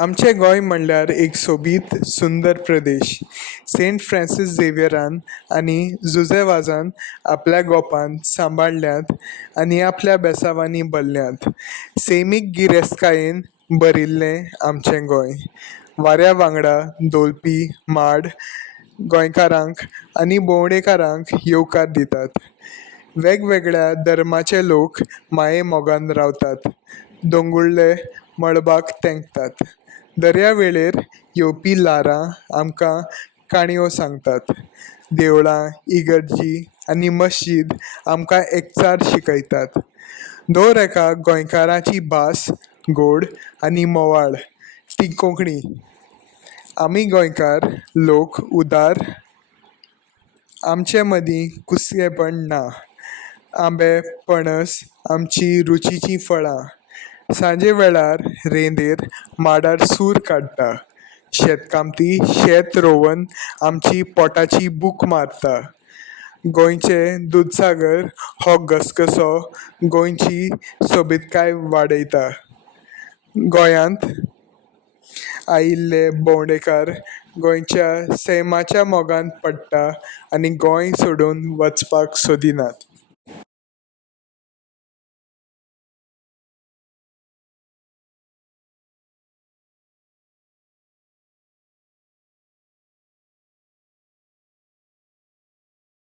आमचे गोंय म्हणल्यार एक सोबीत सुंदर प्रदेश. सेंट फ्रांसीस झेवियरान आनी जुजेवाजान आपल्या गोपान सांबाळल्यात आनी आपल्या बेसावांनी भरल्यात. सैमीक गिरेस्तकायेन भरिल्लें आमचें गोंय. वाऱ्या वांगडा दोलपी माड गोंयकारांक आनी भोंवडेकारांक येवकार दितात. वेगवेगळ्या धर्माचे लोक माये मोगान रावतात. दोंगुल्ले मळबाक तेंकतात. दर्यावेळेर येवपी ल्हारां आमकां काणयो सांगतात. देवळां, इगर्जी आनी मशीद आमकां एकचार शिकयतात. दर एका गोंयकाराची भास गोड आनी मोवाळ ती कोंकणी. आमी गोंयकार लोक उदार. आमचे मदीं कुसकेपण ना. आंबे, पणस आमची रुचीचीं फळां. सांजे वेळार रेंदेर माडार सूर काडटा. शेतकामती शेत रोवन आमची पोटाची भूक मारता. गोंयचें दूदसागर हो घसघसो गोंयची सोबीतकाय वाडयता. गोंयांत आयिल्ले भोंवडेकार गोंयच्या सैमाच्या मोगान पडटा आनी गोंय सोडून वचपाक सोदिनात.